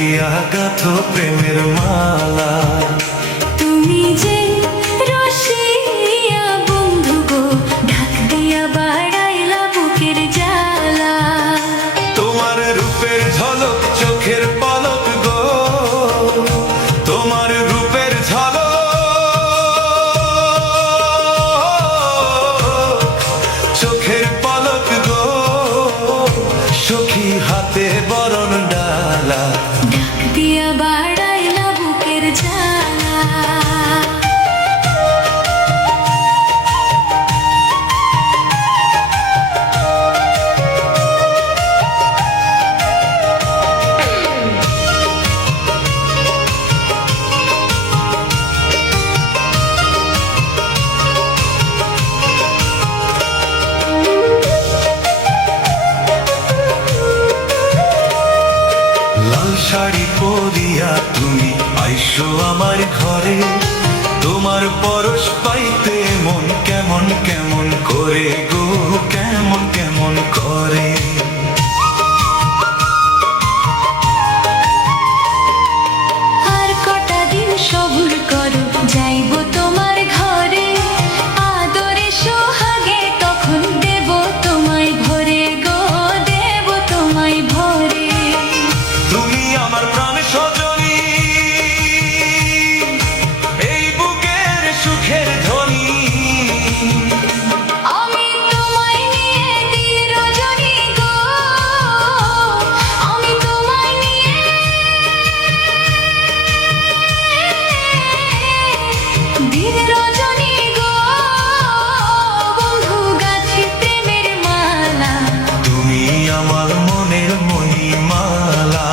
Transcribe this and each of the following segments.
লাগিয়া গাথো প্রেমের মালা। তুমি যে রসিয়া বন্ধু গো, ঢাক দিয়া বাড়াইলা বুকের জ্বালা। তোমার রূপের ঝলক চোখের পলক গো, তোমার রূপের ঝলক চোখের পলক গো, সখী হাতে বরণ ডালা। ঢাক দিয়া বাড়াইলা বুকের জ্বালা। লাল শাড়ি পরিয়া তুমি আইসো আমার ঘরে, তোমার পরশ পাইতে মন কেমন কেমন করে গো, কেমন কেমন করে। আর কটা দিন সবুর করো, যাইব তোমার ঘরে। আদরে সোহাগে তখন দেব তোমায় ভরে গো, দেব তোমায় ভরে। তুমি আমার প্রাণ সজনী, এই বুকের সুখের ধ্বনি। আমি তোমায় নিয়ে দিই রজনী গো, আমি তোমায় নিয়ে দিন রজনী গো, বন্ধু গাছি প্রেমের মালা। তুমি আমার মনের মণিমালা।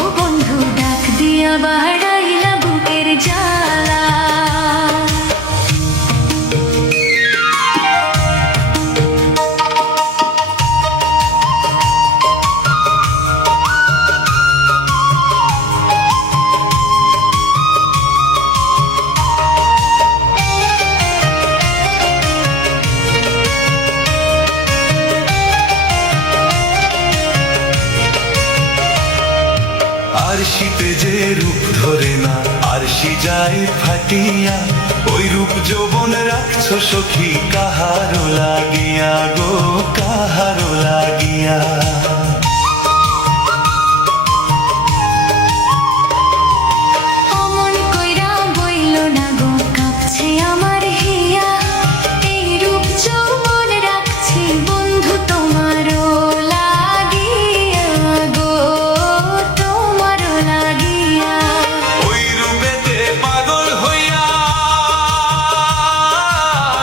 ও বন্ধু ডাক দিয়া বাড়াইলা বুকের জ্বালা। আর শীতে যে রূপ ধরে না, আর সি যায় ফাটিয়া, ওই রূপ যৌবন রাখছো সখী কাহারো লাগিয়া গো, কাহারো লাগিয়া। অমন কইরা বইল না গো, কাঁপছে আমার হিয়া। এই রূপ যৌবন রাখছি বন্ধু তোমারও লাগিয়া গো, তোমারও লাগিয়া। ওই রূপেতে পাগল হইয়া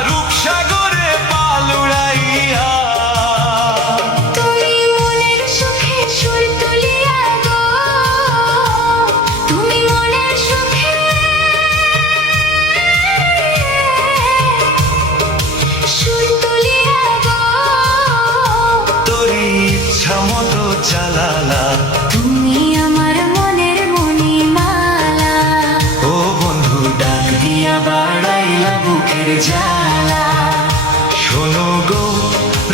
রূপসাগরে পাল উড়াইয়া। তুমি মনের সুখে সুর তুলিয়া গো, তুমি মনের সুখে সুর তুলিয়া গো, তোরই ইচ্ছা মতো চালালা। তুমি আমার মনের মণিমালা। ও বন্ধু ডাক দিয়া বাড়াইলা বুকের জ্বালা। শোনো গো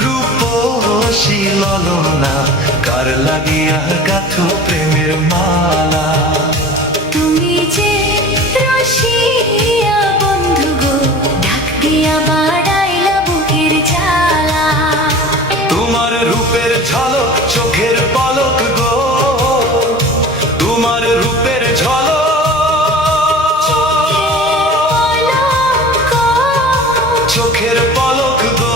রূপসী ললনা, কার লাগিয়া গাথো প্রেমের মালা। তুমি যে রসিয়া বন্ধু গো, ঢাক দিয়া বাড়াইলা বুকের জ্বালা। তোমার রূপের ঝলক চোখের পলক গো, তোমার রূপের ঝলক চোখের পলক গো,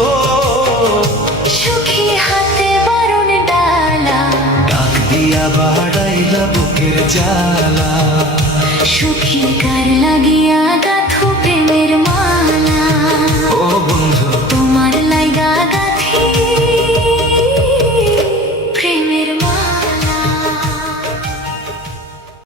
সুখী হাতে বরণ ডালা। ডাক দিয়া বাড়াইলা বুকের জ্বালা। সুখী কার লাগিয়া